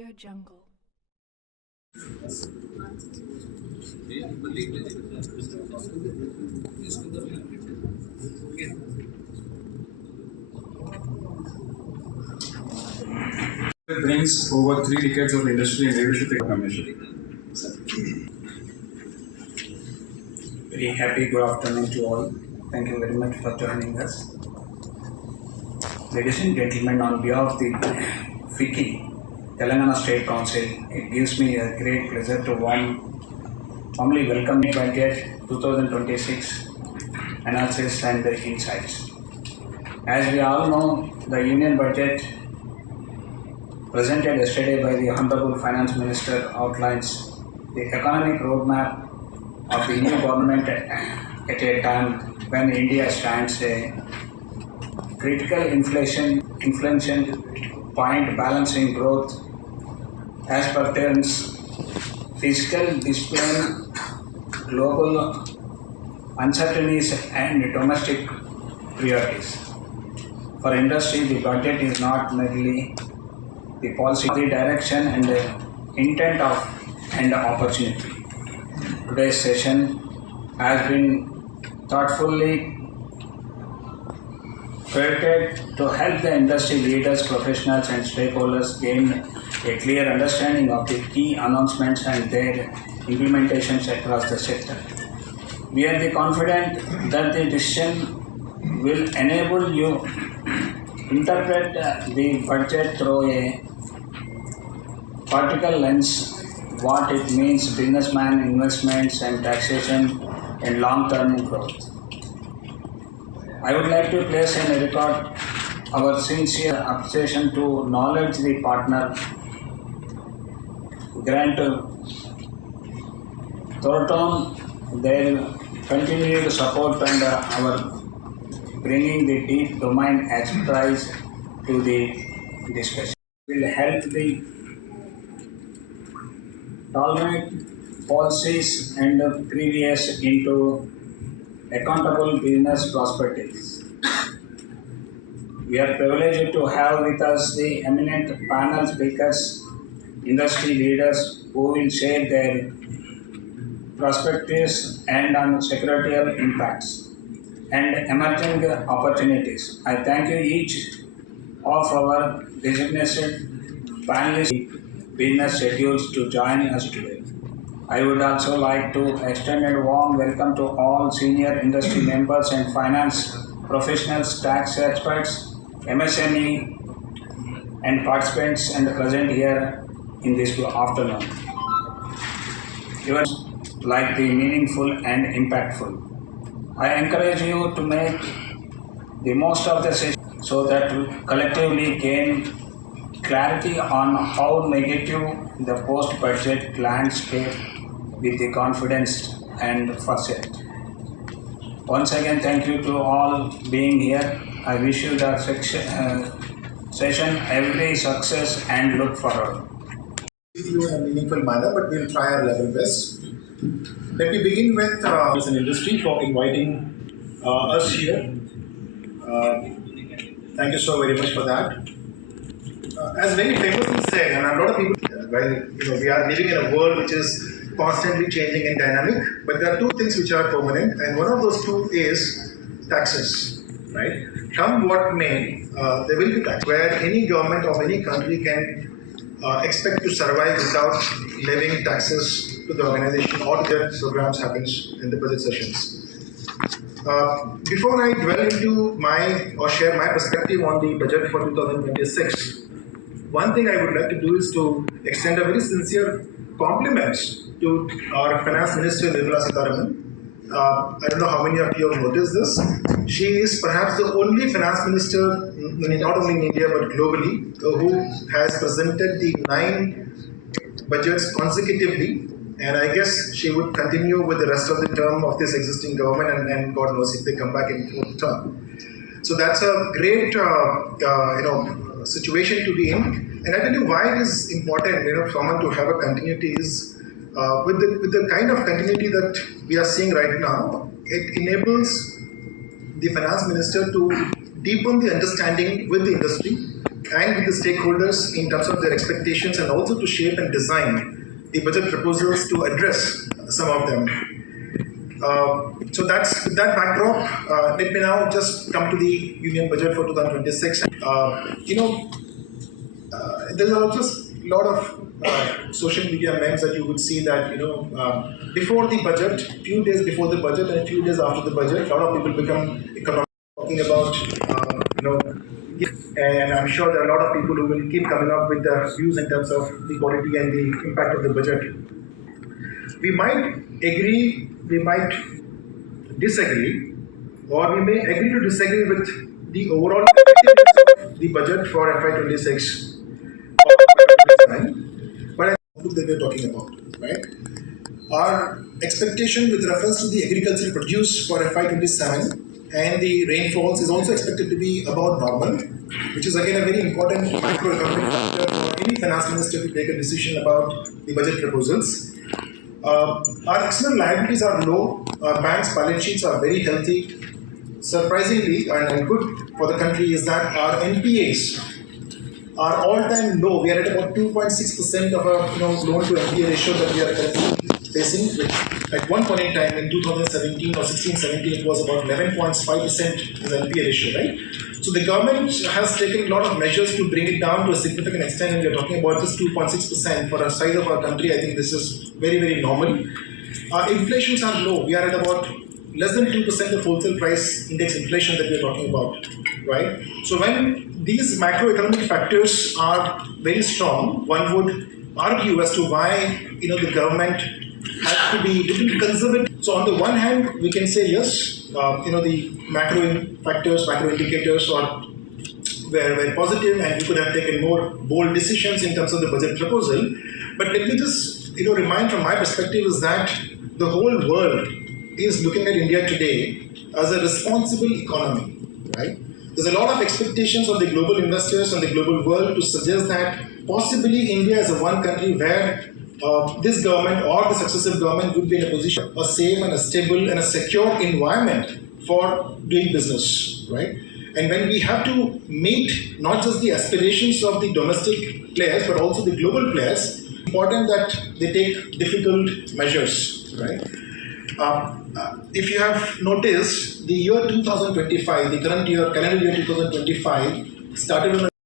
AudioJungle. It brings over 3 decades of industry and leadership information. Very happy good afternoon to all. Thank you very much for joining us. Ladies and gentlemen, on behalf of the FICCI, Telangana State Council, it gives me a great pleasure to warmly welcome the budget 2026 analysis and the insights. As we all know, the Union Budget presented yesterday by the Honorable Finance Minister outlines the economic roadmap of the new government at a time when India stands a critical inflation point balancing growth as per terms fiscal discipline, global uncertainties and domestic priorities. For industry, the budget is not merely the policy, the direction and the intent of and the opportunity. Today's session has been thoughtfully created to help the industry leaders, professionals and stakeholders gain a clear understanding of the key announcements and their implementations across the sector. We are confident that the decision will enable you interpret the budget through a particle lens, what it means businessman, investments and taxation and long-term growth. I would like to place in a record our sincere appreciation to knowledge the partner Grant Thornton, their continued support and our bringing the deep domain expertise to the discussion will help the tolerate policies and previous into accountable business prospects. We are privileged to have with us the eminent panel speakers, industry leaders who will share their perspectives and on secretarial impacts and emerging opportunities. I thank you each of our designated panelists business schedules to join us today. I would also like to extend a warm welcome to all senior industry members and finance professionals, tax experts, MSME and participants and present here in this afternoon. Even like the meaningful and impactful. I encourage you to make the most of the session so that we collectively gain clarity on how negative the post-budget landscape with the confidence and foresight. Once again, thank you to all being here. I wish you the session every success and look forward. You in a meaningful manner, but we'll try our level best. Let me begin with As an industry for inviting us here. thank you so very much for that. As very famously said, and a lot of people, we are living in a world which is constantly changing and dynamic, but there are two things which are permanent, and one of those two is taxes, right? Come what may, there will be tax where any government of any country can expect to survive without levying taxes to the organization or to their programs happens in the budget sessions. Before I dwell into share my perspective on the budget for 2026, one thing I would like to do is to extend a very sincere compliments to our Finance Minister Nirmala Sitharaman. I don't know how many of you have noticed this. She is perhaps the only finance minister, not only in India but globally, who has presented the 9 budgets consecutively. And I guess she would continue with the rest of the term of this existing government, and God knows if they come back in 4th term. So that's a great, situation to be in. And I tell you why it is important, someone to have a continuity is with the kind of continuity that we are seeing right now. It enables the finance minister to deepen the understanding with the industry and with the stakeholders in terms of their expectations, and also to shape and design the budget proposals to address some of them. So that's with that backdrop. Let me now just come to the Union Budget for 2026. There's also a lot of social media memes that you would see that before the budget, few days before the budget, and a few days after the budget, a lot of people become economic talking about and I'm sure there are a lot of people who will keep coming up with their views in terms of the quality and the impact of the budget. We might agree, we might disagree, or we may agree to disagree with the overall effectiveness of the budget for FY26. But I think that we're talking about, right? Our expectation with reference to the agricultural produce for FY27 and the rainfalls is also expected to be about normal, which is again a very important macroeconomic factor for any finance minister to take a decision about the budget proposals. Our external liabilities are low, our banks' balance sheets are very healthy. Surprisingly, and good for the country, is that our NPAs are all-time low. We are at about 2.6% of our loan to NPA ratio that we are currently facing. Which at one point in time in 2017 or 16-17, it was about 11.5% as NPA ratio, right? So the government has taken a lot of measures to bring it down to a significant extent, and we are talking about just 2.6% for the size of our country. I think this is very, very normal. Our inflations are low. We are at about less than 2% of wholesale price index inflation that we are talking about, right? So when these macroeconomic factors are very strong, one would argue as to why the government has to be little conservative. So on the one hand, we can say yes, the macro factors, macro indicators were positive, and we could have taken more bold decisions in terms of the budget proposal. But let me just remind from my perspective is that the whole world is looking at India today as a responsible economy, right? There's a lot of expectations of the global investors and the global world to suggest that possibly India is a one country where this government or the successive government would be in a position, a safe and a stable and a secure environment for doing business, right? And when we have to meet not just the aspirations of the domestic players but also the global players, it's important that they take difficult measures, right? If you have noticed, the year 2025, the current year, calendar year 2025, started on a